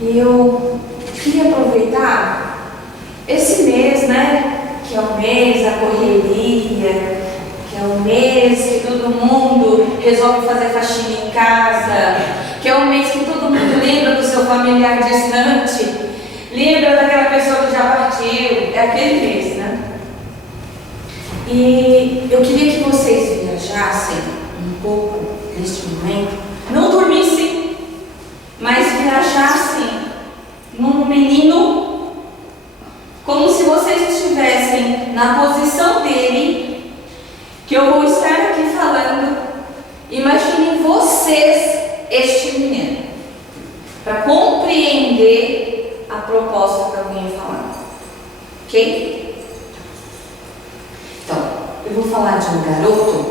E eu queria aproveitar esse mês, né? Que é o mês da correria, que é o mês que todo mundo resolve fazer faxina em casa, que é o mês que todo mundo lembra do seu familiar distante, lembra daquela pessoa que já partiu, é aquele mês, né? E eu queria que vocês viajassem um pouco neste momento, não dormissem, mas viajassem num menino, como se vocês estivessem na posição dele, que eu vou estar aqui falando. Imaginem vocês este menino, para compreender a proposta que eu venho falando, ok? Então, eu vou falar de um garoto,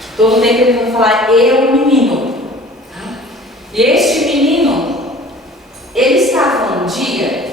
que todo tempo ele vai falar, eu, menino. Tá? E este menino, ele estava um dia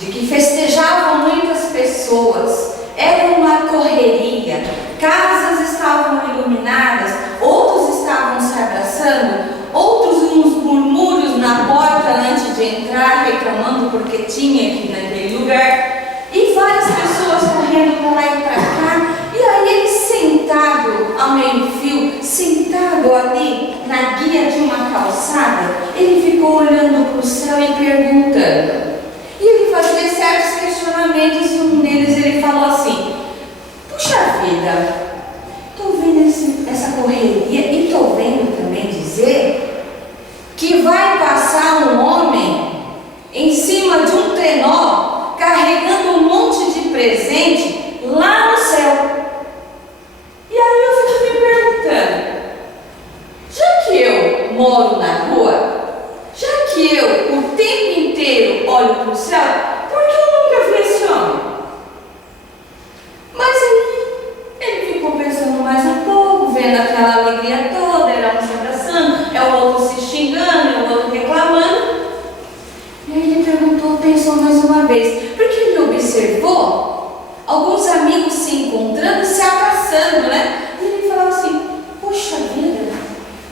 de que festejavam muitas pessoas, era uma correria, casas estavam iluminadas, outros estavam se abraçando, outros uns murmúrios na porta antes de entrar, reclamando porque tinha aqui naquele lugar, e várias pessoas correndo para lá e para cá, e aí ele sentado ao meio-fio, sentado ali na guia de uma calçada, ele ficou olhando para o céu e perguntando. E ele fazia certos questionamentos, e um deles ele falou assim: puxa vida, estou vendo essa correria e estou vendo também dizer que vai passar um homem em cima de um trenó carregando um monte de presente lá no céu. E aí eu fico me perguntando, já que eu moro na rua, já que eu o tempo inteiro olho para o céu, por que eu nunca vi esse homem? Mas aí ele ficou pensando mais um pouco, vendo aquela alegria toda, era um se abraçando, é o outro se xingando, é o outro reclamando. E aí ele perguntou, pensou mais uma vez, porque ele observou alguns amigos se encontrando, se abraçando, né? E ele falou assim, poxa vida,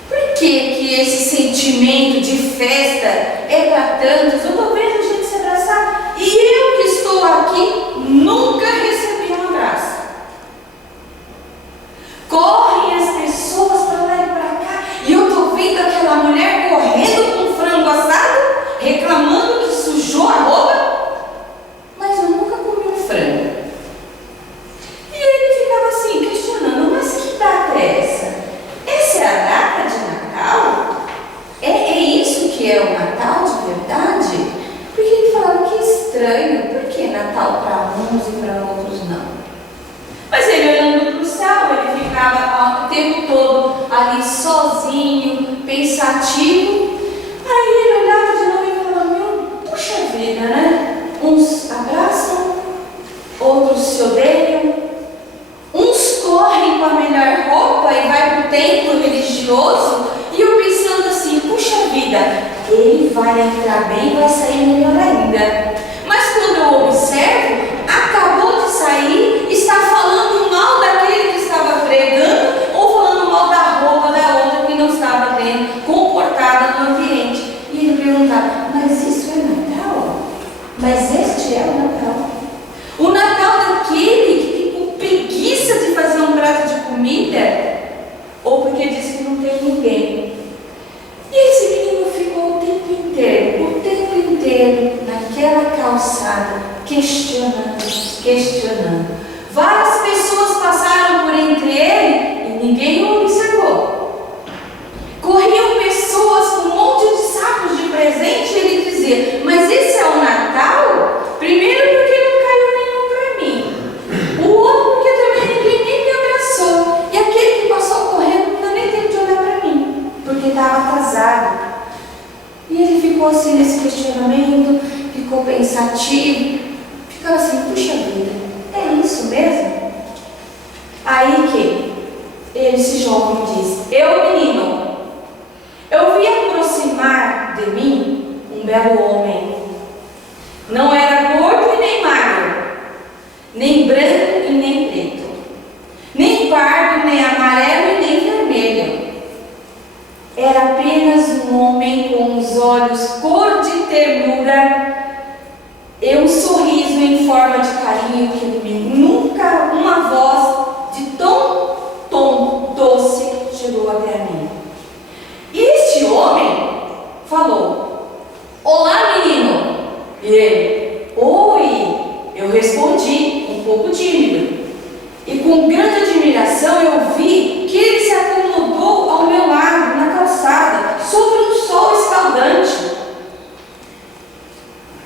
por que esse sentimento de festa é para tantos? Eu estou vendo gente se abraçar e eu que estou aqui nunca recebi um abraço. Correm as pessoas para lá e para cá e eu estou vendo aquela mulher correndo com frango assado, reclamando que sujou a roupa, mas eu nunca comi um frango. E ele ficava assim, questionando, mas que data é essa? Essa é a data de Natal? É isso que é o Natal de verdade? Porque ele falava que estranho, por que Natal para uns e para outros não? Mas ele olhando para o céu, ele ficava o tempo todo ali sozinho, pensativo. Aí ele olhava de novo e falava, puxa vida, né? Uns abraçam, outros se odeiam, uns correm com a melhor roupa e vai para o templo religioso, e eu pensando assim, puxa vida, ele vai entrar bem e vai sair melhor ainda. Mas quando eu observo, acabou de sair, está falando mal daquele que estava pregando, ou falando mal da roupa da outra que não estava bem comportada no ambiente. E ele perguntava, mas isso é Natal? Mas este é o Natal? O Natal daquele que tem preguiça de fazer um prato de comida? Ou porque disse que não tem ninguém? E esse menino ficou o tempo inteiro naquela calçada, questionando. Várias pessoas passaram por entre ele e ninguém o observou. Corriam pessoas com um monte de sacos de presente e ele dizia, mas esse é o Natal? Primeiro porque não caiu nenhum para mim. O outro porque também ninguém nem me abraçou. E aquele que passou correndo não deu nem tempo de olhar para mim, porque estava atrasado. E ele ficou assim nesse questionamento, ficou pensativo, ficava assim, puxa vida, é isso mesmo? Aí que esse jovem diz, eu menino, eu vi aproximar de mim um belo homem, não era gordo e nem magro, nem branco e nem preto, nem pardo, nem amarelo e nem vermelho. Era apenas um homem com os olhos cor sabia que nunca uma voz de tão tom doce chegou até a mim. E este homem falou: olá, menino. E ele: oi. Eu respondi, um pouco tímido. E com grande admiração eu vi que ele se acomodou ao meu lado, na calçada, sob um sol escaldante.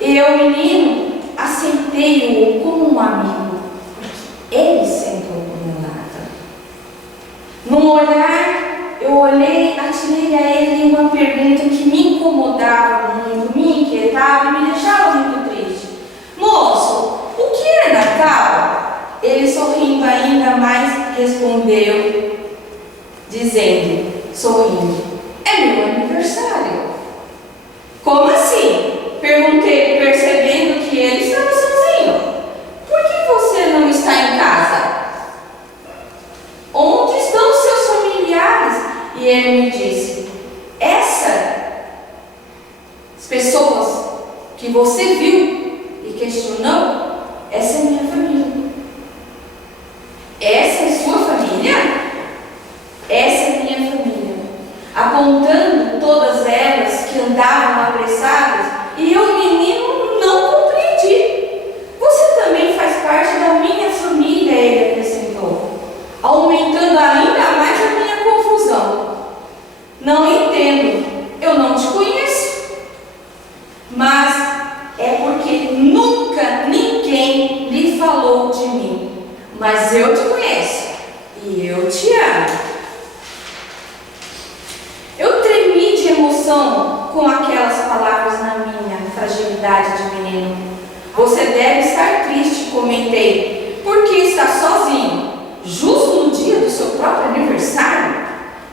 Eu, menino, aceitei-o como um amigo, porque ele sentou ao meu lado. Num olhar, eu olhei, atirei a ele uma pergunta que me incomodava muito, me inquietava e me deixava muito triste. Moço, o que é Natal? Ele, sorrindo ainda mais, respondeu, dizendo, sorrindo: é meu aniversário. Como assim? Perguntei, percebendo que ele estava sozinho. Por que você não está em casa? Onde estão seus familiares? E ele me disse: essas pessoas que você viu e questionou, essa é minha família. Essa é sua família? Essa é minha família. Apontando todas elas que andavam apressadas, e eu, menino, não compreendi. Você também faz parte da minha família, ele acrescentou, aumentando ainda mais a minha confusão. Não entendo, eu não te conheço. Mas é porque nunca ninguém lhe falou de mim. Mas eu te conheço e eu te amo. Eu tremi de emoção com aquelas palavras na minha fragilidade de menino. Você deve estar triste, comentei, porque está sozinho, justo no dia do seu próprio aniversário.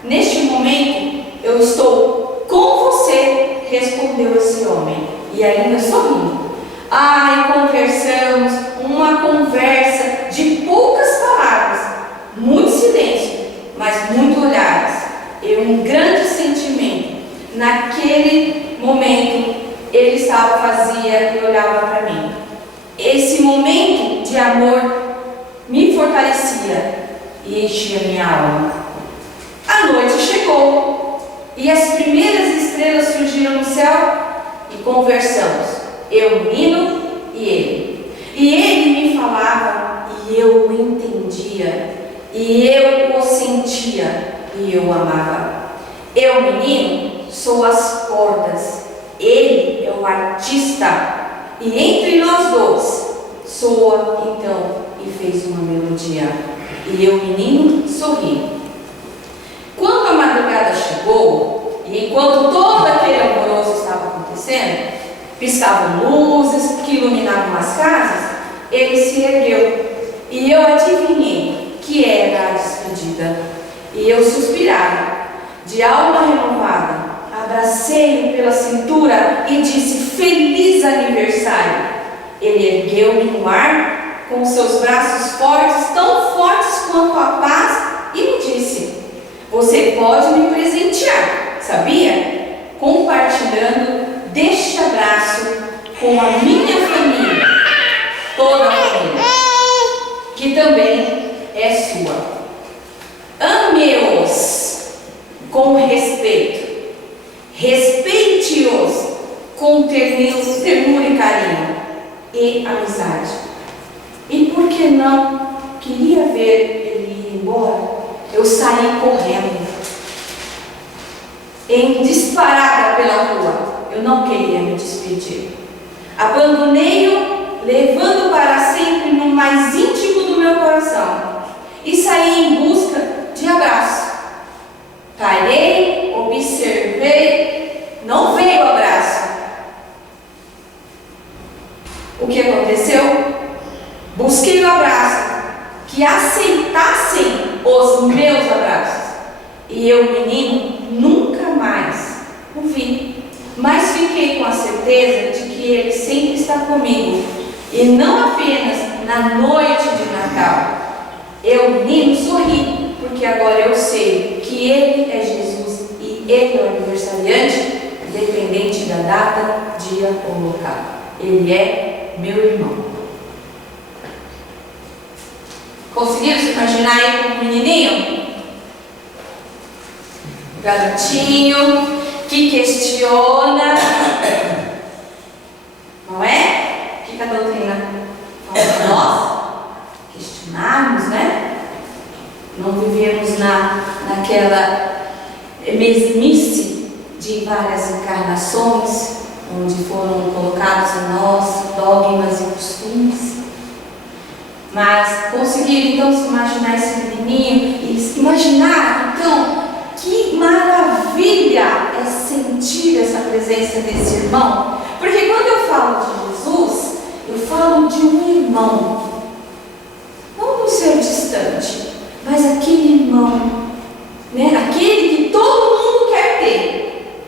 Neste momento, eu estou com você, respondeu esse homem, e ainda sorrindo. E conversamos, uma conversa de poucas palavras, muito silêncio, mas muito olhares, e um grande sentimento. Naquele momento, ele estava vazia e olhava para mim. Esse momento de amor me fortalecia e enchia minha alma. A noite chegou e as primeiras estrelas surgiram no céu e conversamos, eu, menino, e ele. E ele me falava e eu o entendia, e eu o sentia e eu o amava. Eu, menino, sou as cordas, ele é o artista, e entre nós dois soa então e fez uma melodia. E eu, menino, sorri. Quando a madrugada chegou, e enquanto todo aquele alvoroço estava acontecendo, piscavam luzes que iluminavam as casas, ele se ergueu, e eu adivinhei que era a despedida. E eu suspirava, de alma renovada, abracei-o pela cintura e disse: feliz aniversário. Ele ergueu-me no ar, com seus braços fortes, tão fortes quanto a paz, e me disse: você pode me presentear, sabia? Compartilhando deste abraço com a minha família, toda a família, que também é sua. Ame-os com respeito, respeite-os com ternura e carinho e amizade. E por que não queria ver ele ir embora? Eu saí correndo, em disparada pela rua. Eu não queria me despedir. Abandonei-o, levando para sempre no mais íntimo do meu coração, e saí em busca de abraço. Parei, observei, não veio abraço. O que aconteceu? Busquei o abraço, que aceitassem os meus abraços. E eu, menino, nunca mais o vi. Mas fiquei com a certeza de que ele sempre está comigo, e não apenas na noite de Natal. Eu, menino, sorri, porque agora eu sei que ele é Jesus e ele é o aniversariante, independente da data, dia ou local. Ele é meu irmão. Conseguiram se imaginar aí como um menininho? Garotinho, que questiona, não é? O que a doutrina fala para nós? Questionarmos, né? Não vivemos naquela mesmice de várias encarnações, onde foram colocados em nós dogmas e costumes. Mas conseguir então se imaginar esse menininho e imaginar então que maravilha é sentir essa presença desse irmão. Porque quando eu falo de Jesus, eu falo de um irmão, não um ser distante, mas aquele irmão, né? Aquele que todo mundo quer ter,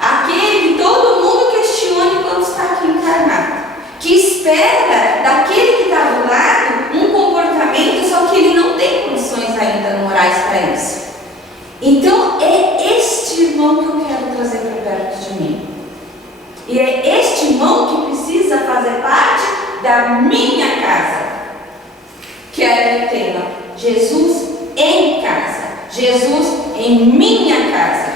aquele que todo mundo questiona quando está aqui encarnado, que espera daquele que está do lado um comportamento, só que ele não tem condições ainda morais para isso. Então é este irmão que eu quero trazer para perto de mim. E é este irmão que precisa fazer parte da minha casa. Que é o tema: Jesus em casa. Jesus em minha casa.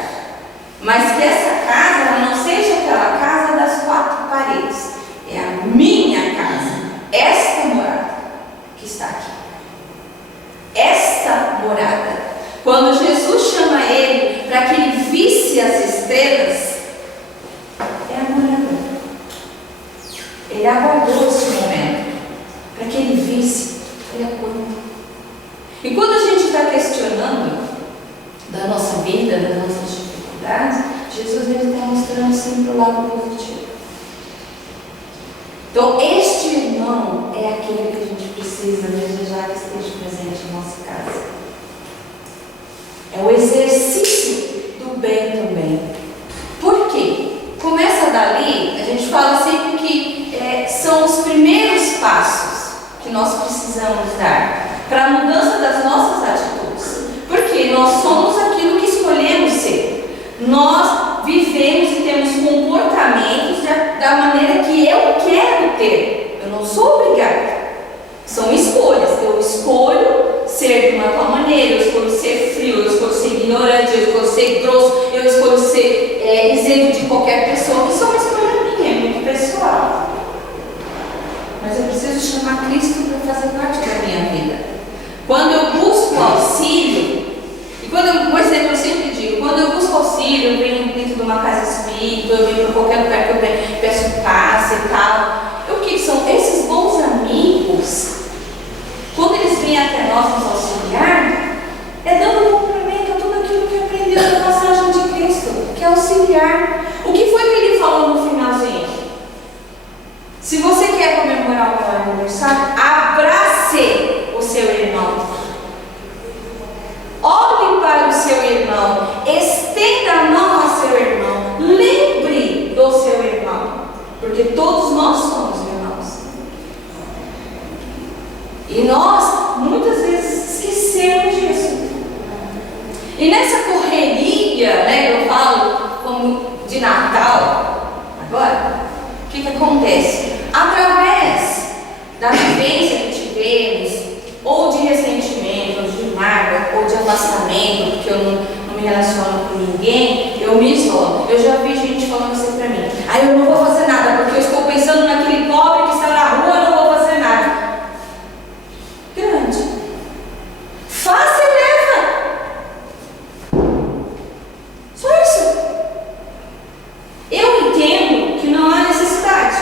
Mas que essa casa não seja aquela casa das quatro paredes. É a minha casa. Esta morada que está aqui. Esta morada. Quando Jesus chama ele para que ele visse as estrelas, é a morada. Ele aguardou esse momento para que ele visse. Ele acolheu. E quando a gente está questionando da nossa vida, das nossas dificuldades, Jesus está mostrando sempre o lado positivo. Então, este irmão é aquele que a gente precisa desejar que esteja presente em nossa casa. É o exercício do bem também. Por quê? Começa dali, a gente fala sempre que são os primeiros passos que nós precisamos dar para a mudança das nossas atitudes. Porque nós somos aquilo que escolhemos ser. Nós vivemos e temos comportamentos da maneira que eu quero ter. Eu não sou obrigada. São escolhas. Eu escolho ser de uma tal maneira, eu escolho ser frio, eu escolho ser ignorante, eu escolho ser grosso, eu escolho ser isento de qualquer pessoa. Isso é uma escolha minha, é muito pessoal. Mas eu preciso chamar Cristo para fazer parte da minha vida. Quando eu busco auxílio, e por exemplo, eu sempre digo, quando eu busco auxílio, eu venho dentro de uma casa espírita, eu venho para qualquer lugar que eu peço passe e tal. O que são esses bons amigos? Quando eles vêm até nós nos auxiliar, é dando cumprimento a tudo aquilo que aprendeu na passagem de Cristo, que é auxiliar. O que foi que ele falou no finalzinho? Se você quer comemorar o meu aniversário, abrace o seu irmão. Olhe para o seu irmão, estenda a mão ao seu irmão, lembre do seu irmão, porque todos nós somos irmãos. E nós, muitas vezes, esquecemos disso. E nessa correria, né, eu falo como de Natal, agora, o que acontece? Através da vivência que tivemos, ou de ressentimento, ou de mágoa, ou de afastamento, porque eu não me relaciono com ninguém, eu me isolo. Eu já vi gente falando assim pra mim: eu não vou fazer nada, porque eu estou pensando naquele pobre que está na rua, eu não vou fazer nada. Grande. Faça e leva. Só isso. Eu entendo que não há necessidade.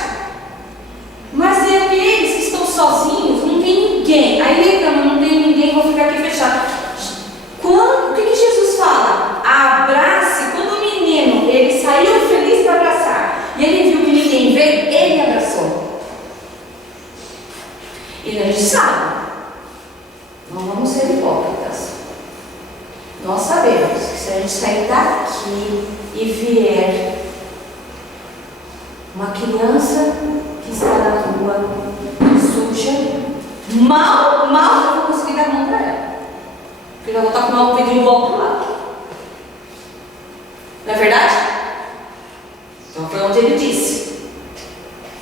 Mas é que eles que estão sozinhos, não tem ninguém. Aí reclama, não tem ninguém, vou ficar aqui fechado. O que Jesus fala? Abrace. Quando o menino, ele saiu feliz para abraçar, e ele viu que ninguém veio, ele abraçou. E a gente sabe, não vamos ser hipócritas. Nós sabemos que se a gente sair daqui e vier uma criança que está na rua, suja, mal eu vou conseguir dar a mão para ela. Porque eu vou estar com o vidrinho do outro lado. Não é verdade? Então foi onde ele disse: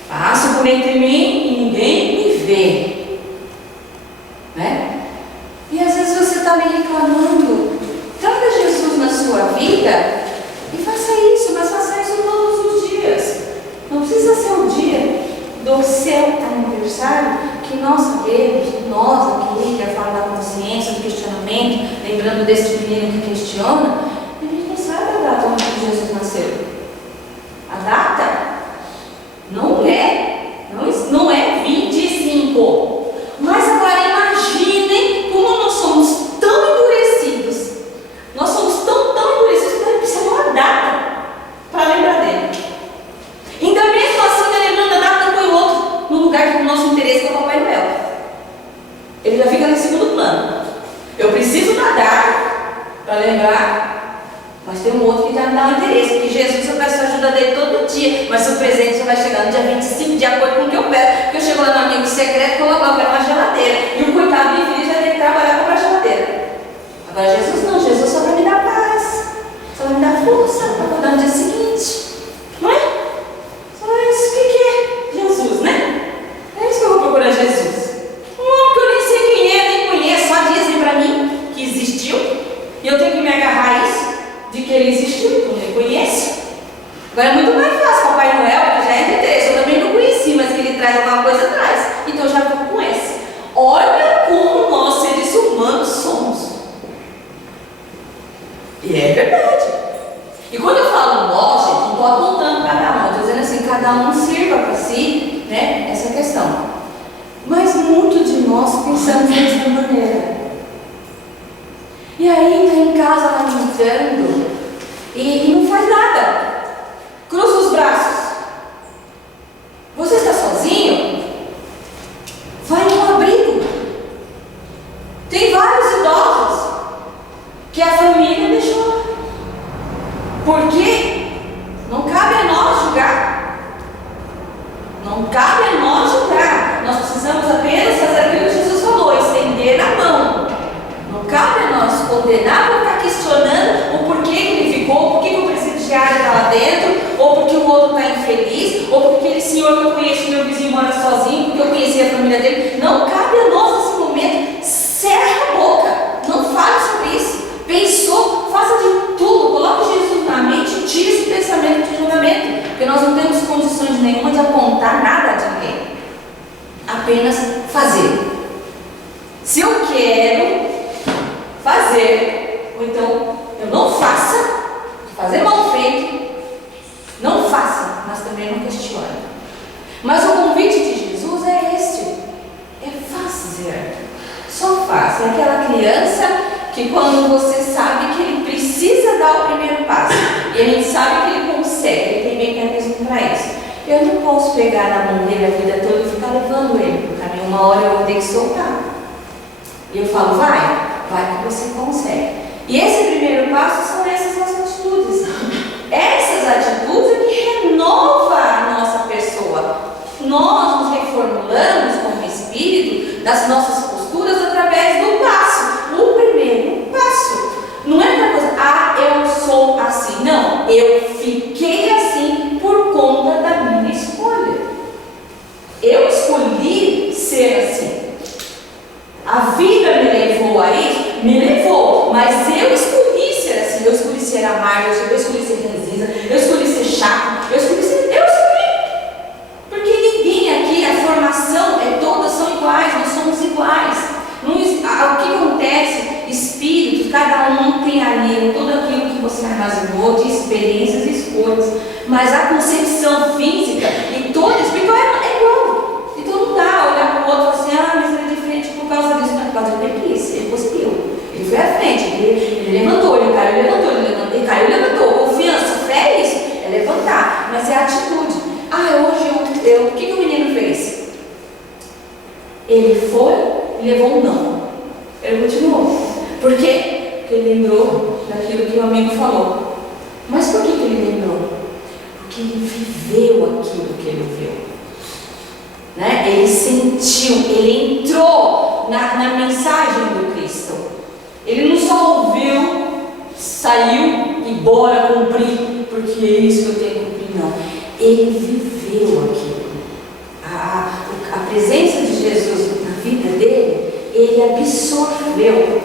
passo por entre mim e ninguém me vê. Né? que nós sabemos, nós aqui, que é a fala da consciência, do questionamento, lembrando desse menino que questiona, a gente não sabe a data onde Jesus nasceu. A data não é 25. Mas agora imaginem como nós somos tão endurecidos. Nós somos tão endurecidos que nós precisamos de uma data para lembrar dele. Ainda mesmo assim, lembrando a data, põe o outro no lugar que o nosso interesse é o Papai Noel. Ele já fica no segundo plano. Eu preciso da data para lembrar, mas tem um outro que já me dá um interesse, porque Jesus, eu peço a ajuda dele todo dia, mas o presente só vai chegar no dia 25, de acordo com o que eu peço, porque eu chego lá no amigo secreto e coloco lá uma geladeira, e o coitado do infeliz vai ter que trabalhar para comprar geladeira. Agora Jesus não, Jesus só vai me dar paz, só vai me dar força para acordar no dia seguinte, não é? Só é isso que é Jesus, né? É isso que eu vou procurar Jesus. Um homem que eu nem sei quem é, nem conheço, só dizem para mim que existiu, e eu tenho que me agarrar a isso, de que ele existiu, que eu nem conheço. Agora é muito mais fácil, Papai Noel, que já é de interesse, eu também não conheci, mas que ele traz alguma coisa atrás, então eu já fico com esse. Olha como nós, seres humanos, somos. E é verdade. E quando eu falo nós, gente, não estou apontando cada um, estou dizendo assim, cada um sirva para si, né, essa questão. Mas muito de nós pensamos dessa maneira. E aí está em casa lamentando e não faz nada. Cruza os braços. Você está sozinho? Vai num abrigo. Tem vários idosos que a família deixou lá. Por quê? Não cabe a nós julgar. Não cabe a nós julgar. Nós precisamos apenas fazer aquilo que Jesus falou, estender a mão. Não cabe a nós condenar por ficar questionando o porquê que ele ficou, por que o presidiário está lá dentro, ou porque o outro está infeliz, ou porque aquele senhor que eu conheço, meu vizinho, mora sozinho, porque eu conheci a família dele. Não cabe a nós nesse momento. Cerra a boca. Não fale sobre isso. Pensou, faça de tudo. Coloque Jesus na mente e tire esse pensamento de julgamento. Porque nós não temos condições nenhuma de apontar nada de ninguém. Apenas fazer. Se eu quero fazer, ou então eu não faça, fazer mal feito, não faça, mas também não questione. Mas o convite de Jesus é este: é fazer. Só faça. É aquela criança que quando você sabe que ele precisa dar o primeiro passo, e a gente sabe que ele consegue, ele tem mecanismo para isso. Eu não posso pegar na mão dele a vida toda e ficar levando ele para o caminho. Uma hora eu vou ter que soltar. E eu falo, vai que você consegue. E esse primeiro passo são essas nossas atitudes. Essas atitudes é que renova a nossa pessoa. Nós nos reformulamos com o Espírito das nossas posturas através do passo. O primeiro passo. Não é uma coisa, eu sou assim. Não, eu fiquei assim por conta da minha escolha. Eu escolhi ser assim. A vida me levou a isso? Me levou, mas eu escolhi ser assim. Eu escolhi ser amargo, eu escolhi ser ranzinza, eu escolhi ser chato, eu escolhi. Porque ninguém aqui, a formação todas são iguais, nós somos iguais. O que acontece? Espíritos, cada um tem ali tudo aquilo que você armazenou de experiências e escolhas, mas a concepção física e toda espiritual é igual. Então não dá olhar para o outro e falar assim, mas ele é diferente por causa disso, mas por causa de preguiça. Ele cuspiu, ele foi à frente, ele levantou, ele caiu, ele caiu, levantou. Confiança, fé é isso, é levantar, mas é a atitude. Hoje o que o menino fez? Ele foi e levou um não. Ele continuou. Por quê? Porque ele lembrou daquilo que o amigo falou. Mas por que ele lembrou? Porque ele viveu aquilo que ele viu. Né? Ele sentiu, ele entrou na mensagem do Cristo. Ele não só ouviu, saiu e bora cumprir, porque é isso que eu tenho que cumprir, não. Ele viveu aquilo. A presença de Jesus na vida dele, ele absorveu.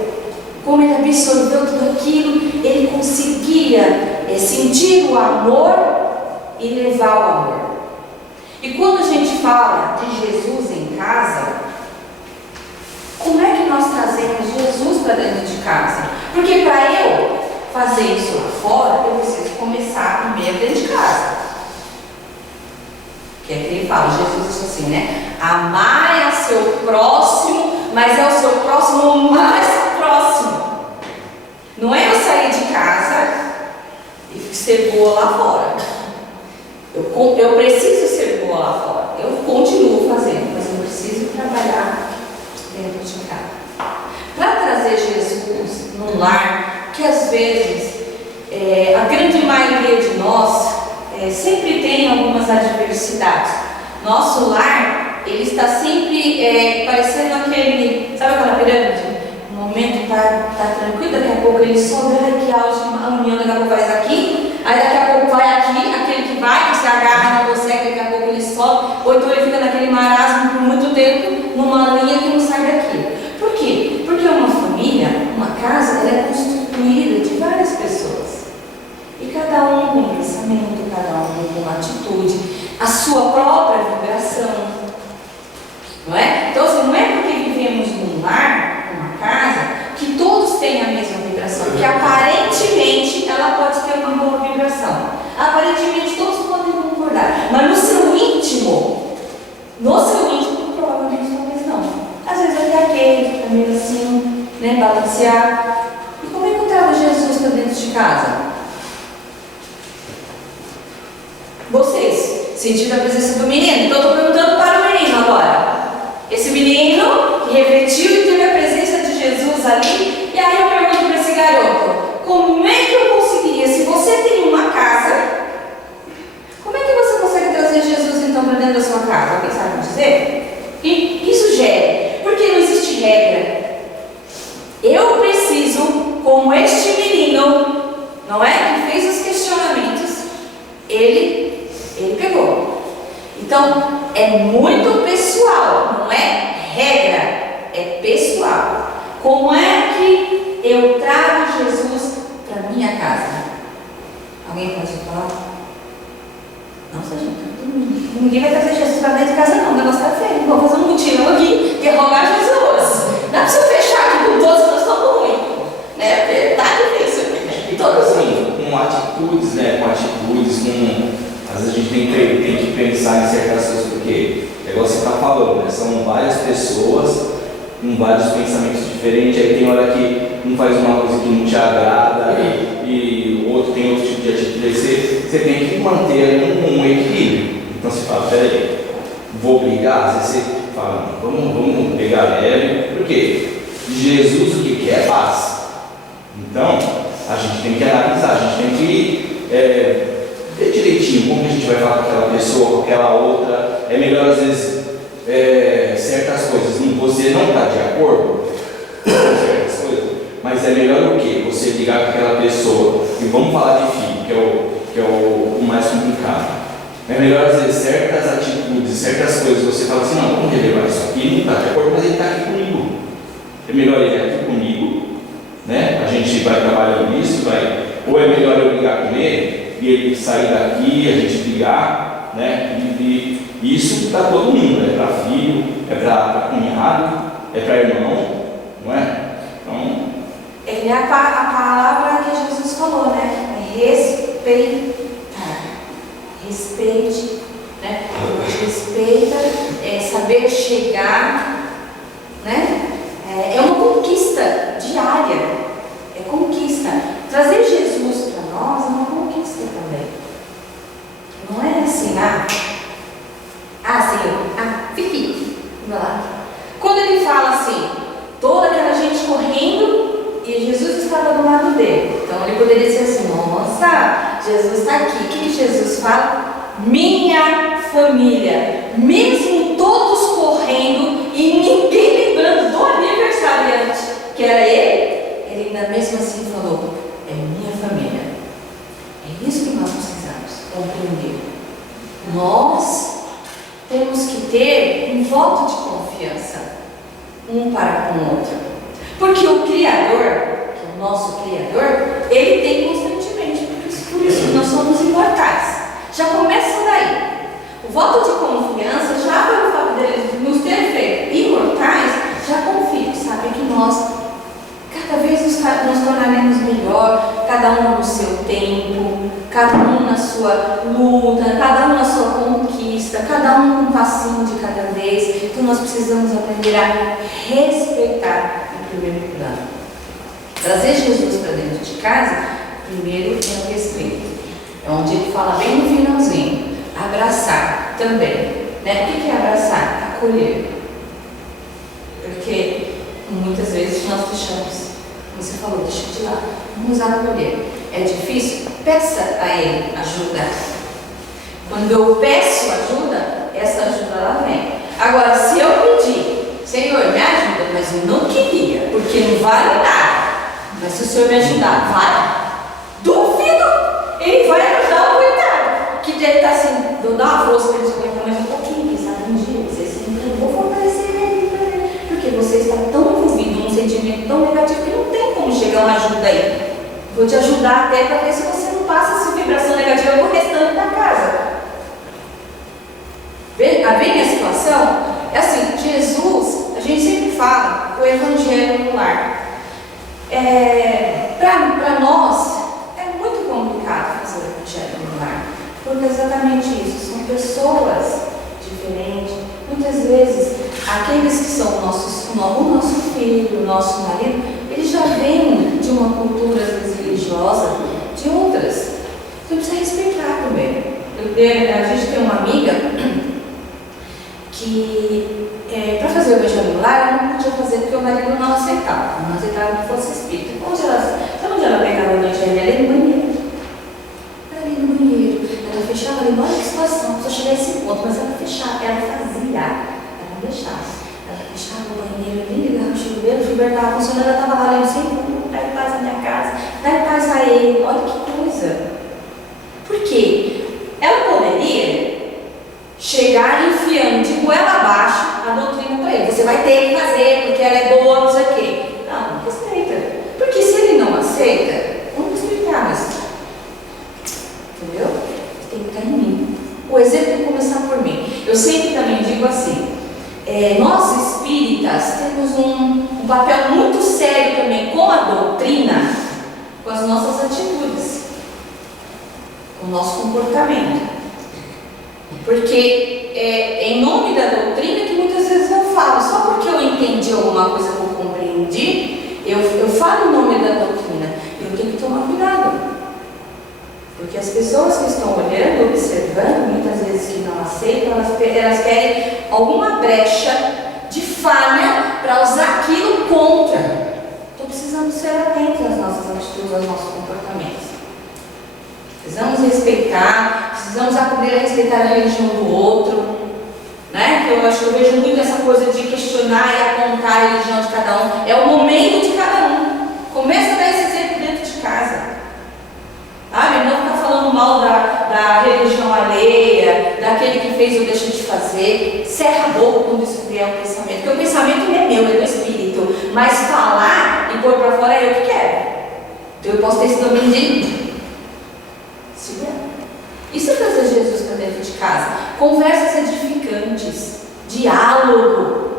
Como ele absorveu tudo aquilo, ele conseguia sentir o amor e levar o amor. E quando a gente fala de Jesus em casa, Como é que nós trazemos Jesus para dentro de casa? Porque para eu fazer isso lá fora, eu preciso começar primeiro dentro de casa. Que é que ele fala, Jesus disse assim, né? Amai a seu próximo, mas é o seu próximo mais próximo. Não é eu sair de casa e ser boa lá fora. Eu preciso ser boa lá fora. Eu continuo fazendo, mas eu preciso trabalhar dentro de casa. Para trazer Jesus no lar, que às vezes a grande maioria de nós sempre tem algumas adversidades. Nosso lar, ele está sempre parecendo aquele, sabe aquela pirâmide? Um momento está tranquilo, daqui a pouco ele sobe, ai que auge, uma união, daqui a pouco faz aqui, aí daqui a pouco vai aqui, aquele que vai, que se agarra e não consegue, daqui a pouco ele sobe, ou então ele fica naquele marasmo por muito tempo, numa linha que não sai daqui. Por quê? Porque uma família, uma casa, ela é constituída de várias pessoas. E cada um com um pensamento, cada um com uma atitude, a sua própria vibração. Não é? Então, assim, não é porque vivemos num lar, numa casa, que todos têm a mesma vibração. Porque aparentemente ela pode ter uma boa vibração. Aparentemente todos podem concordar. Mas no seu íntimo, provavelmente talvez não. Às vezes até aquele, fica meio assim, né, balancear. E como é que eu trago Jesus para dentro de casa? Vocês sentiram a presença do menino? Então eu estou perguntando para o menino agora. Esse menino que refletiu e teve a presença de Jesus ali. E aí eu pergunto para esse garoto: como é que eu conseguiria, se você tem uma casa, como é que você consegue trazer Jesus então para dentro da sua casa? Alguém sabe me dizer? E isso gera, porque não existe regra. Eu preciso, como este menino, não é? Que fez os questionamentos, ele pegou. Então, é muito pessoal, não é regra, é pessoal. Como é que eu trago Jesus para minha casa? Alguém pode falar? Não, gente, ninguém vai trazer Jesus para dentro de casa não, o negócio está feio. Vou fazer um mutirão aqui, que é rogar Jesus. Não é para você fechar aqui com todos, nós estamos ruins. Né? Tá difícil. Todos ruins. Com atitudes, né? Às vezes a gente tem que pensar em certas coisas, porque é igual você está falando, né? São várias pessoas com vários pensamentos diferentes, aí tem hora que um faz uma coisa que não te agrada e o outro tem outro tipo de atitude, aí você tem que manter um equilíbrio. Então você fala, peraí, vou brigar? Às vezes você fala, vamos pegar leve, porque Jesus o que quer é paz. Então a gente tem que analisar, a gente tem que ver direitinho como a gente vai falar com aquela pessoa, com aquela outra. É melhor às vezes certas coisas, você não está de acordo com certas coisas, mas é melhor o quê? Você ligar com aquela pessoa, e vamos falar de filho, que é o mais complicado. É melhor às vezes certas atitudes, certas coisas, você fala assim, não, vamos relevar isso aqui, ele não está de acordo, mas ele está aqui comigo. É melhor ele aqui comigo, né? A gente vai trabalhando nisso, ou é melhor eu brigar com ele e ele sair daqui, a gente brigar, né? E isso para todo mundo, é para filho, é para cunhado, é para irmão, não é? Então, é a palavra que Jesus falou, né? É respeitar. Respeite, né? Respeita, saber chegar, né? É uma conquista diária, é conquista. Trazer Jesus para nós é uma conquista também. Não é assim, Senhor, fique, vai lá. Quando ele fala assim, toda aquela gente correndo e Jesus estava do lado dele, então ele poderia dizer assim, nossa, Jesus está aqui. O que Jesus fala? Minha família. Mesmo todos correndo e ninguém lembrando do aniversariante, que era ele ainda mesmo assim falou, é minha família. É isso que nós precisamos compreender. Nós temos que ter um voto de confiança um para com o outro. Porque o Criador, que é o nosso Criador, ele tem constantemente, por isso nós somos imortais. Já começa daí. O voto de confiança, já pelo fato dele nos ter feito imortais, já confia. sua luta, cada um na sua conquista, cada um um passinho de cada vez. Então nós precisamos aprender a respeitar em primeiro plano. Trazer Jesus para dentro de casa, primeiro é o respeito. É onde ele fala bem no finalzinho. Abraçar também. Né? O que é abraçar? Acolher. Porque muitas vezes nós deixamos, como você falou, deixa de lado. Vamos acolher. É difícil? Peça a ele ajuda. Quando eu peço ajuda, essa ajuda lá vem. Agora, se eu pedir, Senhor, me ajuda, mas eu não queria, porque não vale nada. Mas se o Senhor me ajudar, vai. Duvido, ele vai ajudar o coitado. Que deve estar assim, vou dar uma força para ele, mais um pouquinho, quem sabe um dia, você sempre vou fortalecer ele, porque você está tão envolvido num sentimento tão negativo que não tem como chegar uma ajuda aí. Vou te ajudar até para ver se você não passa essa vibração negativa para o restante da casa. Vê a situação? É assim, Jesus, a gente sempre fala o evangelho no lar. Para nós, é muito complicado fazer o evangelho no lar, porque é exatamente isso, são pessoas diferentes. Muitas vezes, aqueles que são o nosso filho, o nosso marido, eles já vêm de uma cultura, às vezes, religiosa, de outras. Então, precisa respeitar também. A gente tem uma amiga que, para fazer o evangelho lá, ela não podia fazer porque o marido não aceitava que fosse espírita. Onde ela pegava o evangelho? Ela ia no banheiro. Ela fechava ali, olha que situação, só chegar a esse ponto, mas ela fechava, ela fazia, ela não deixava. Ela fechava o banheiro, nem ligava o chuveiro estava funcionando, ela estava lá lendo sempre, dá paz à minha casa, dá paz a ele, olha que coisa. Por quê? Ela poderia chegar enfiando de goela abaixo a doutrina para ele. Você vai ter que fazer, porque ela é boa, não sei o quê. Não respeita. Porque se ele não aceita, vamos explicar, mas entendeu? Tem que estar em mim. O exemplo tem que começar por mim. Eu sempre também digo assim, nós espíritas temos um papel muito sério também com a doutrina, com as nossas atitudes, com o nosso comportamento. Porque é em nome da doutrina que muitas vezes eu falo, só porque eu entendi alguma coisa que eu compreendi, eu falo em nome da doutrina. Eu tenho que tomar cuidado. Porque as pessoas que estão olhando, observando, muitas vezes que não aceitam, elas querem alguma brecha de falha para usar aquilo contra. Então precisamos ser atentos às nossas atitudes, aos nossos comportamentos. Precisamos respeitar, precisamos aprender a respeitar a religião do outro, né? Eu acho que eu vejo muito essa coisa de questionar e apontar a religião de cada um. É o momento de cada um. Começa a dar esse exemplo dentro de casa. Não ficar falando mal da religião alheia, daquele que fez ou deixa de fazer. Cerra a boca quando isso vier o pensamento, porque o pensamento não é meu, é do espírito. Mas falar e pôr para fora é eu que quero. Então eu posso ter esse domínio de mim. Isso é trazer Jesus para dentro de casa. Conversas edificantes, diálogo.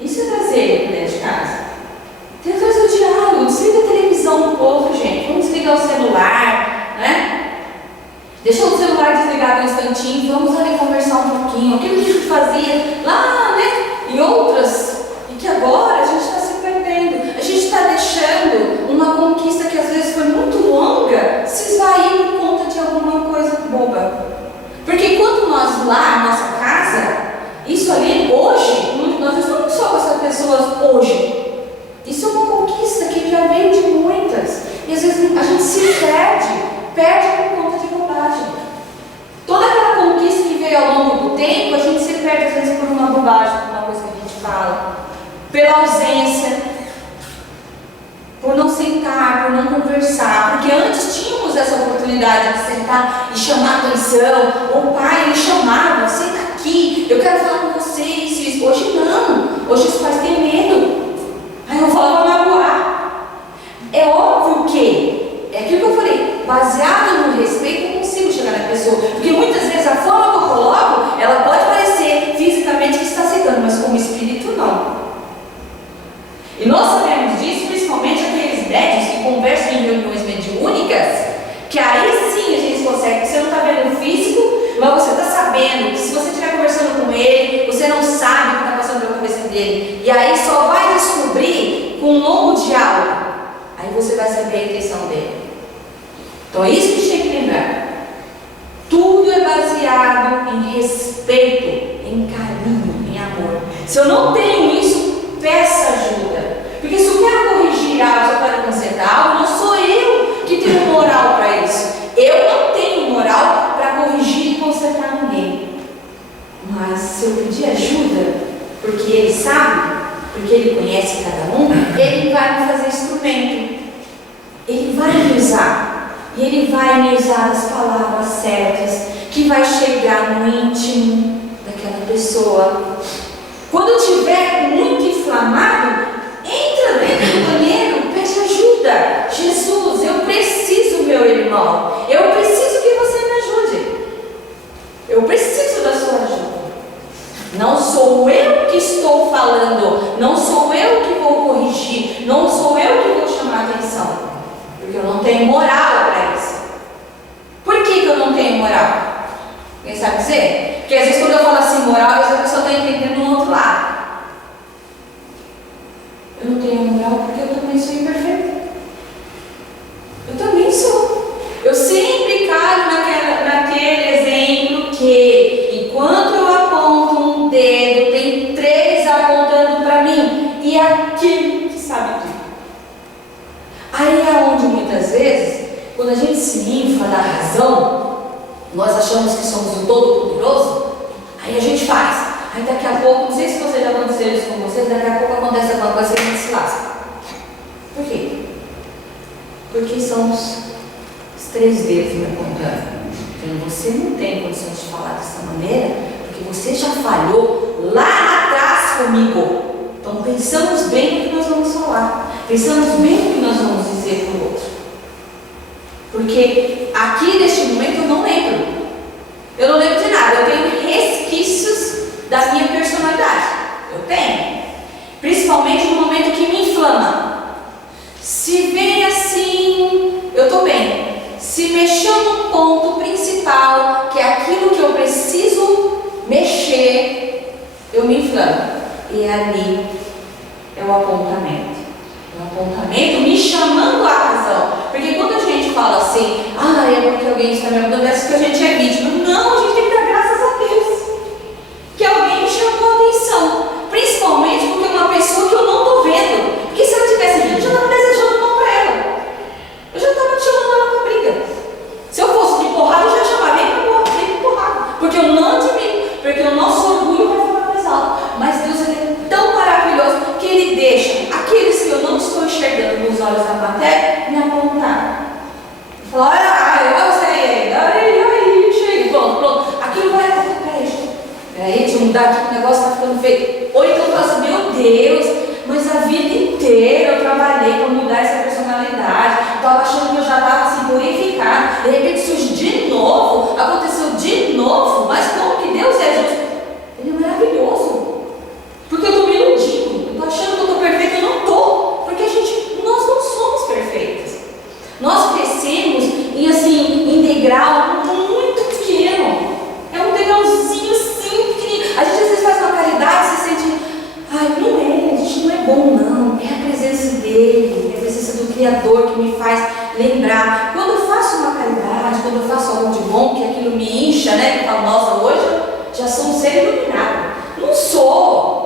Isso é trazer ele para dentro de casa. Tem que trazer o diálogo. Desliga a televisão um pouco, gente. Vamos desligar o celular, né? Deixa o celular desligado um instantinho. Vamos ali conversar um pouquinho. Aquilo que a gente fazia lá, né? Em outras. E que agora a gente está se perdendo. A gente está deixando uma conquista que às vezes foi muito longa se esvair por conta de alguma coisa boba. Porque quando nós lá, na nossa casa, isso ali hoje, nós não estamos só com essas pessoas hoje. Isso é uma conquista que já veio de muitas. E às vezes a gente se perde por conta de bobagem. Toda aquela conquista que veio ao longo do tempo, a gente se perde às vezes por uma bobagem, por uma coisa que a gente fala, pela ausência, por não sentar, por não conversar. Porque antes tínhamos essa oportunidade de sentar e chamar atenção. O pai me chamava, senta aqui, eu quero falar com você, isso. Hoje não. Hoje os pais têm medo. Aí eu falo para magoar. É óbvio que é aquilo que eu falei, baseado no respeito, eu consigo chegar na pessoa. Porque muitas vezes a forma que eu coloco, ela pode parecer fisicamente que está aceitando, mas como espírito não. E nós sabemos disso, principalmente aqueles médios que conversam em reuniões mediúnicas, que aí sim a gente consegue, porque você não está vendo corrigir algo, aí você vai saber a intenção dele. Então é isso que a gente tem que lembrar. Tudo é baseado em respeito, em carinho, em amor. Se eu não tenho isso, peça ajuda. Porque se eu quero corrigir algo, se eu quero consertar algo, não sou eu que tenho moral para isso. Eu não tenho moral para corrigir e consertar ninguém. Mas se eu pedir ajuda, porque Ele sabe, porque Ele conhece cada um, Ele vai me fazer instrumento. Ele vai me usar. E Ele vai me usar as palavras certas, que vai chegar no íntimo daquela pessoa. Quando eu estiver muito inflamado, entra dentro do banheiro, pede ajuda. Jesus, eu preciso, meu irmão. Eu preciso que você me ajude. Eu preciso da sua ajuda. Não sou eu que estou falando. Não sou eu que vou corrigir. Não sou eu que vou chamar a atenção. Porque eu não tenho moral para isso. Por que eu não tenho moral? Quem sabe dizer? Porque às vezes quando eu falo assim moral, às vezes a pessoa está entendendo no outro lado. Eu não tenho moral porque eu também sou imperfeita. Eu também sou. Eu sempre caio naquele exemplo que enquanto eu aponto um dedo, tem 3 apontando para mim. E aquele que sabe tudo. Aí é onde muitas vezes, quando a gente se infla da razão, nós achamos que somos o Todo-Poderoso, aí a gente faz. Aí daqui a pouco, não sei se você já aconteceu isso com vocês, daqui a pouco acontece alguma coisa e a gente se lasca. Por quê? Porque são os 3 dedos me apontando. Então você não tem condições de falar dessa maneira, porque você já falhou lá atrás comigo. Então pensamos bem no que nós vamos falar. Pensamos bem no que nós vamos dizer para o outro. Porque aqui neste momento eu não lembro. Eu não lembro de nada. Eu tenho resquícios da minha personalidade. Eu tenho. Principalmente no momento que me inflama. Se vem assim, eu estou bem. Se mexeu no ponto principal, que é aquilo que eu preciso mexer, eu me inflamo. E ali é o apontamento. É o apontamento me chamando à razão. Porque quando a gente fala assim, é porque alguém está me apontando, parece que a gente é vítima. Não, a gente tem que dar graças a Deus que alguém me chamou a atenção. Principalmente porque é uma pessoa que eu não estou vendo. Porque se ela tivesse vindo, eu já estava desejando mal para ela. Eu já estava te chamando ela para briga. Se eu fosse de porrada, eu já chamava, vem para porrada. Porque eu não admiro. Porque o nosso orgulho vai falar mais alto. Mas Deus é tão maravilhoso que Ele deixa aqueles que eu não estou enxergando nos olhos da plateia me apontar. Fala, eu sei, aí, chega, pronto. Aquilo vai acontecer. Peraí, deixa eu mudar aqui, o negócio está ficando feio. Ou então eu falo, meu Deus, mas a vida inteira eu trabalhei para mudar essa personalidade. Estava achando que eu já estava assim, purificada. De repente surge de novo, aconteceu de novo. Mas como que Deus é justo? Ele é maravilhoso. Porque eu estou me iludindo, eu estou achando que eu estou perfeita, eu não estou. Porque nós não somos perfeitas. Nós crescemos em degrau muito pequeno. É um degrauzinho assim, pequenininho. A gente às vezes faz uma caridade e se sente, a gente não é bom não. É a presença dele, é a presença do Criador que me faz lembrar. Quando eu faço uma caridade, quando eu faço algo de bom, que aquilo me incha, né? Que fala, nossa, hoje já sou um ser iluminado. Eu não sou.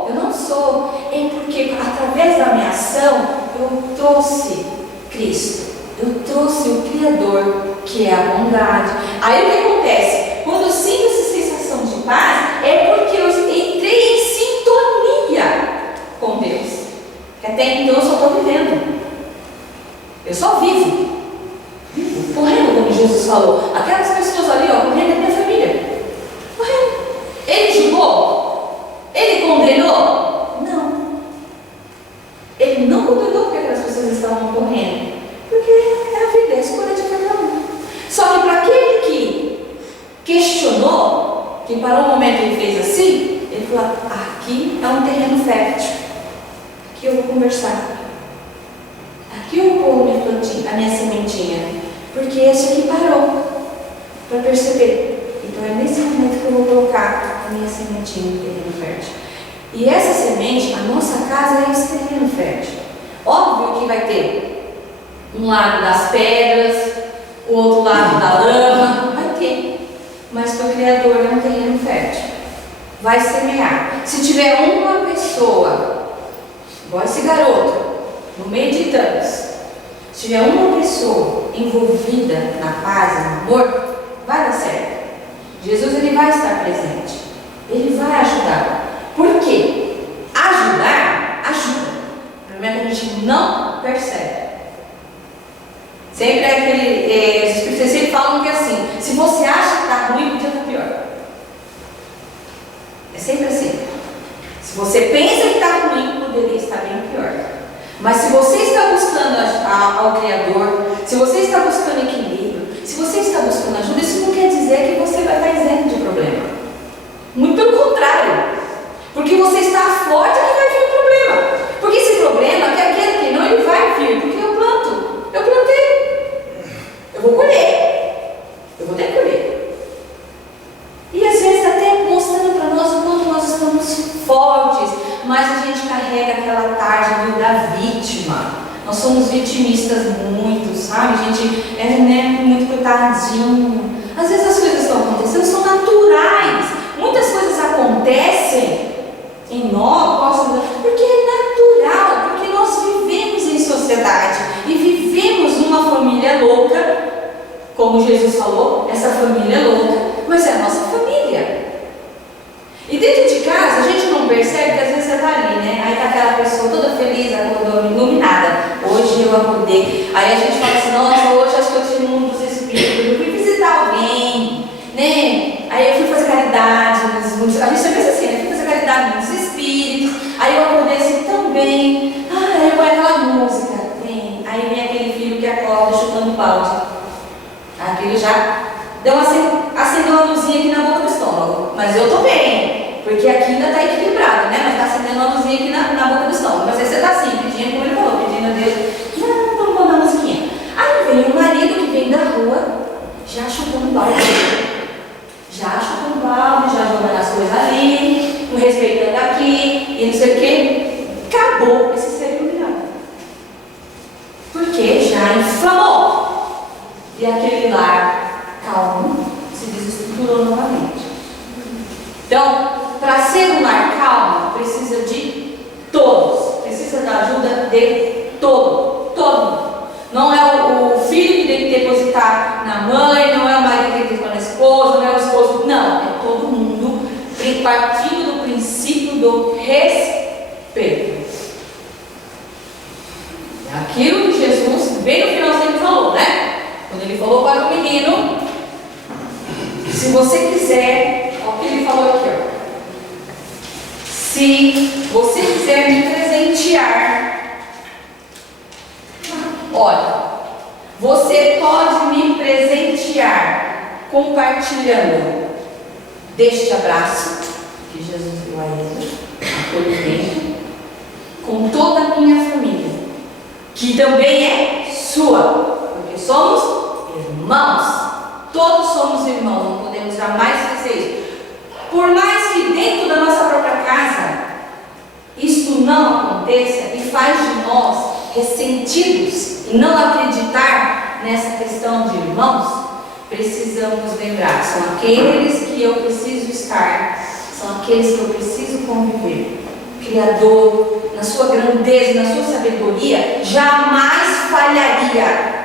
É porque através da minha ação eu trouxe Cristo. Eu trouxe o Criador, que é a bondade. Aí o que acontece? Quando eu sinto essa sensação de paz, é porque eu entrei em sintonia com Deus. Que até então eu só estou vivendo. Eu só vivo. Correndo, como Jesus falou. Aquelas pessoas ali, correndo é minha família. Correndo. Ele julgou? Ele condenou? Não. Ele não condenou porque aquelas pessoas estavam correndo. Porque é a vida, é a escolha de cada um. Só que para aquele que questionou, que parou um momento e fez assim, ele falou, aqui é um terreno fértil. Aqui eu vou conversar. Aqui eu vou pôr minha plantinha, a minha sementinha. Porque esse aqui parou para perceber. Então é nesse momento que eu vou colocar a minha sementinha no terreno fértil. E essa semente, a nossa casa é esse terreno fértil. Óbvio óbvio que vai ter um lado das pedras, o outro lado da lama, vai ter. Mas para o Criador é um terreno fértil. Vai semear. Se tiver uma pessoa, igual esse garoto, no meio de tantos, se tiver uma pessoa envolvida na paz, no amor, vai dar certo. Jesus, ele vai estar presente. Ele vai ajudar. Por quê? Ajudar, ajuda. O problema é que a gente não percebe. Sempre é aquele, os espíritos sempre falam que é assim, se você acha que está ruim, podia estar pior. É sempre assim. Se você pensa que está ruim, poderia estar bem pior. Mas se você está buscando ao Criador, se você está buscando equilíbrio, se você está buscando ajuda, isso não quer dizer que você vai estar isento de problema. Muito pelo contrário. Porque você está forte que vai vir o problema. Porque esse problema, que é aquele que não, ele vai vir. Porque eu planto. Eu plantei. Eu vou colher. Eu vou ter que colher. E às vezes até mostrando para nós o quanto nós estamos fortes. Mas a gente carrega aquela tarde da vítima. Nós somos vitimistas muito, sabe? A gente é muito coitadinho. Às vezes as coisas estão acontecendo, são naturais. Muitas coisas acontecem em nós, porque é natural, porque nós vivemos em sociedade e vivemos numa família louca, como Jesus falou, essa família é louca, mas é a nossa família. E dentro de casa a gente não percebe que às vezes você está ali, né? Aí está aquela pessoa toda feliz, acordou iluminada. Hoje eu acordei. Aí a gente fala assim, nossa, hoje acho que eu tive um mundo dos espíritos, eu fui visitar alguém, né? Aí eu fui fazer caridade, a gente sempre pensa assim, né? Fui fazer caridade nos espíritos. Aí eu acordei assim também. Aí eu ponho aquela música, tem. Aí vem aquele filho que acorda chutando balde. Aquele já deu acendeu uma luzinha aqui na boca do estômago. Mas eu tô bem, porque aqui ainda tá equilibrado, né? Mas tá acendendo uma luzinha aqui na boca do estômago. Mas aí você tá assim, pedindo, como ele falou, pedindo a Deus. Não, vamos mandar a musiquinha. Aí vem o marido que vem da rua, já chutando balde. Já chutando balde, já jogando as coisas ali, não respeitando aqui, e não sei o que. Acabou esse ser iluminado. Porque já inflamou. E aquele lar calmo se desestruturou novamente. Então, para ser um lar calmo, precisa de todos. Precisa da ajuda de todo mundo. Não é o filho que tem que depositar na mãe, não é o marido que tem que depositar na esposa, não é o esposo. Não, é todo mundo partindo do princípio do respeito. É aquilo que Jesus, bem no finalzinho, falou, né? Quando ele falou para o menino, se você quiser, olha o que ele falou aqui, ó. Se você quiser me presentear, olha, você pode me presentear compartilhando deste abraço que Jesus deu a ele, acolhimento, com toda a minha família, que também é sua, porque somos irmãos. Todos somos irmãos, não podemos jamais esquecer isso. Por mais que dentro da nossa própria casa isto não aconteça e faz de nós ressentidos e não acreditar nessa questão de irmãos, precisamos lembrar, são aqueles que eu preciso estar, são aqueles que eu preciso conviver. O Criador, na sua grandeza, na sua sabedoria, jamais falharia.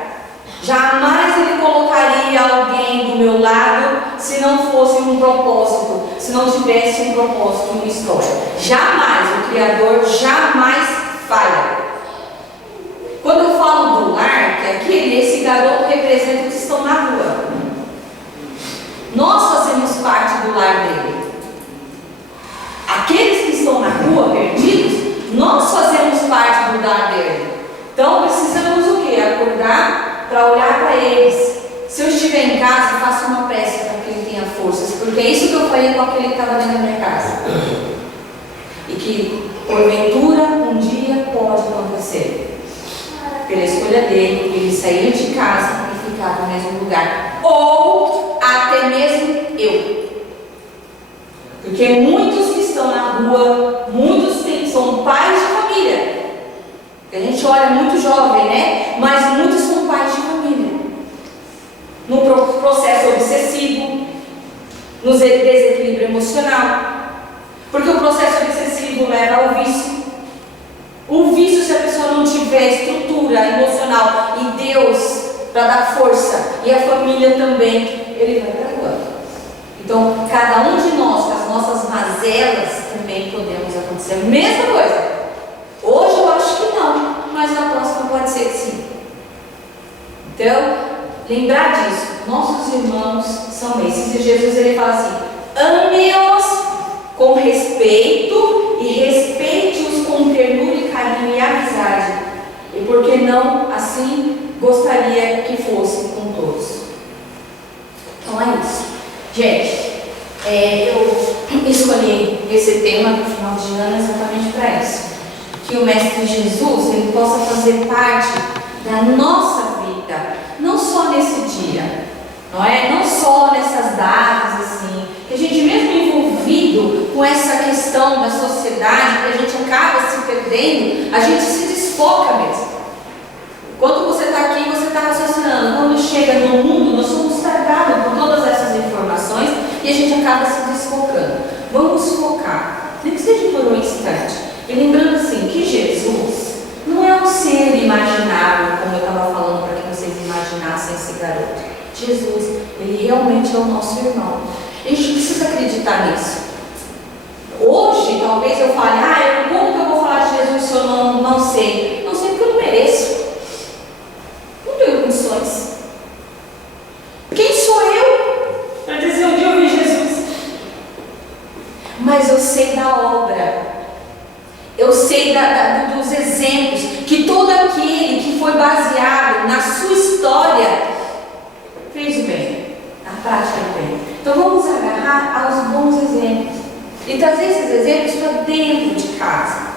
Jamais ele colocaria alguém do meu lado se não fosse um propósito, se não tivesse um propósito, uma história. Jamais, o Criador jamais falha. Quando eu falo do lar, que aqui, esse garoto representa os que estão na rua. Nós fazemos parte do lar dele. Aqueles que estão na rua, perdidos, nós fazemos parte do lar dele. Então precisamos o quê? Acordar para olhar para eles. Se eu estiver em casa, faça uma prece para que ele tenha forças, porque é isso que eu falei com aquele que estava dentro da minha casa. E que, porventura, um dia pode acontecer, pela escolha dele, ele sair de casa e ficar no mesmo lugar, ou até mesmo eu. Porque muitos que estão na rua, muitos são pais de família. A gente olha história muito jovem, né? Mas muitos são pais de família. No processo obsessivo, no desequilíbrio emocional. Porque o processo obsessivo leva ao vício. O vício, se a pessoa não tiver estrutura emocional e Deus para dar força, e a família também, ele vai para quando? Então, cada um de nós, com as nossas mazelas, também podemos acontecer a mesma coisa. Hoje eu acho que não, mas na próxima pode ser que sim. Então, lembrar disso, nossos irmãos são esses, e Jesus ele fala assim: ame-os com respeito e respeite-os com ternura e carinho e amizade, e por que não assim gostaria que fosse com todos. Então é isso, gente. Eu escolhi esse tema no final de ano exatamente para isso, que o Mestre Jesus ele possa fazer parte da nossa vida, não só nesse dia, não é? Não só nessas datas assim, que a gente mesmo envolvido com essa questão da sociedade, que a gente acaba se perdendo, a gente se desfoca mesmo. Quando você está aqui, você está raciocinando. Quando chega no mundo, nós somos tragados por todas essas informações e a gente acaba se desfocando. Vamos focar, nem que seja por um instante. E lembrando assim, que Jesus não é um ser imaginável, como eu estava falando para que vocês imaginassem esse garoto. Jesus, ele realmente é o nosso irmão. A gente precisa acreditar nisso. Hoje, talvez eu fale, como que eu vou falar de Jesus se eu não sei? Não sei porque eu não mereço. Não tenho condições. Quem sou eu para dizer um dia eu vi Jesus? Mas eu sei da obra. Eu sei dos exemplos, que todo aquele que foi baseado na sua história fez o bem, na prática do bem. Então vamos agarrar aos bons exemplos e trazer esses exemplos para dentro de casa,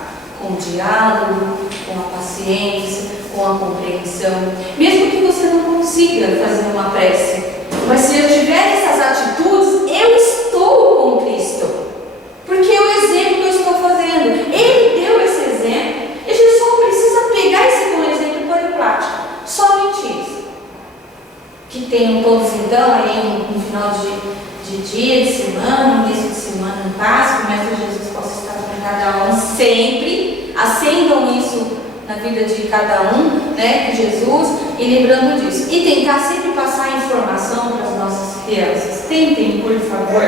com o diálogo, com a paciência, com a compreensão, mesmo que você não consiga fazer uma prece, mas se eu tiver essas atitudes, eu estou com Cristo, porque é o exemplo que eu estou fazendo. Ele deu esse exemplo e a gente só precisa pegar esse bom exemplo e pôr em prática. Somente isso. Que tenham todos então aí no final de dia, de semana, início de semana em paz, que o Mestre Jesus possa estar com cada um sempre. Acendam isso na vida de cada um, né, com Jesus, e lembrando disso. E tentar sempre passar informação para as nossas crianças. Tentem, por favor,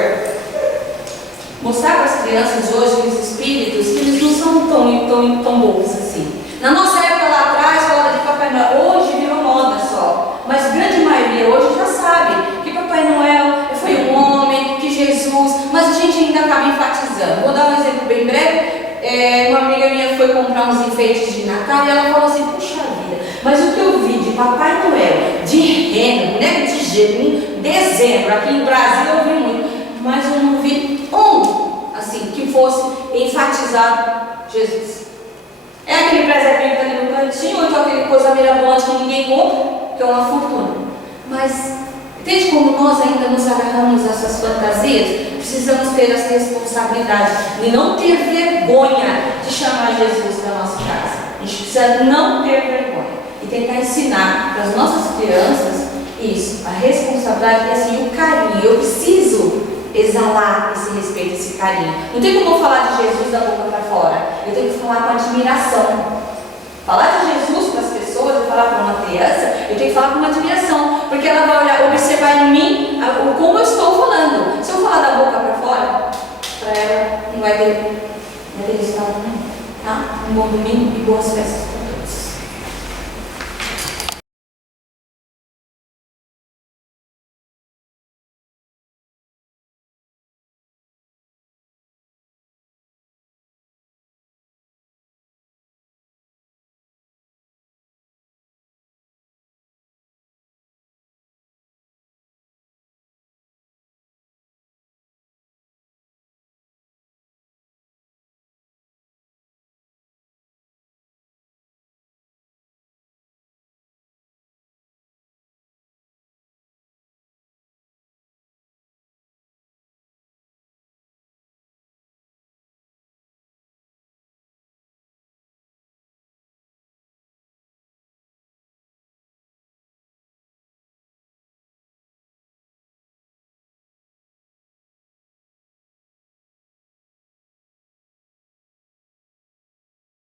mostrar para as crianças hoje que os espíritos, que eles não são tão bons assim. Na nossa época lá atrás, falava de Papai Noel, hoje virou moda só, mas a grande maioria hoje já sabe que Papai Noel foi um homem, que Jesus, mas a gente ainda acaba enfatizando. Vou dar um exemplo bem breve. Uma amiga minha foi comprar uns enfeites de Natal e ela falou assim: puxa vida, mas o que eu vi de Papai Noel, de rena, boneco de gelo, em dezembro, aqui em Brasília eu vi muito, mas eu não vi assim, que fosse enfatizar Jesus. É aquele presépio que está ali no cantinho, ou então aquele coisa mirabolante que ninguém compra, que é uma fortuna. Mas entende como nós ainda nos agarramos a essas fantasias? Precisamos ter essa responsabilidade e não ter vergonha de chamar Jesus da nossa casa. A gente precisa não ter vergonha e tentar ensinar para as nossas crianças isso, a responsabilidade e assim, o carinho. Eu preciso exalar esse respeito, esse carinho. Não tem como eu falar de Jesus da boca para fora. Eu tenho que falar com admiração. Falar de Jesus para as pessoas, eu falar para uma criança, eu tenho que falar com uma admiração, porque ela vai olhar, observar em mim como eu estou falando. Se eu falar da boca para fora, para ela não vai ter resultado nenhum. Tá? Um bom domingo e boas festas.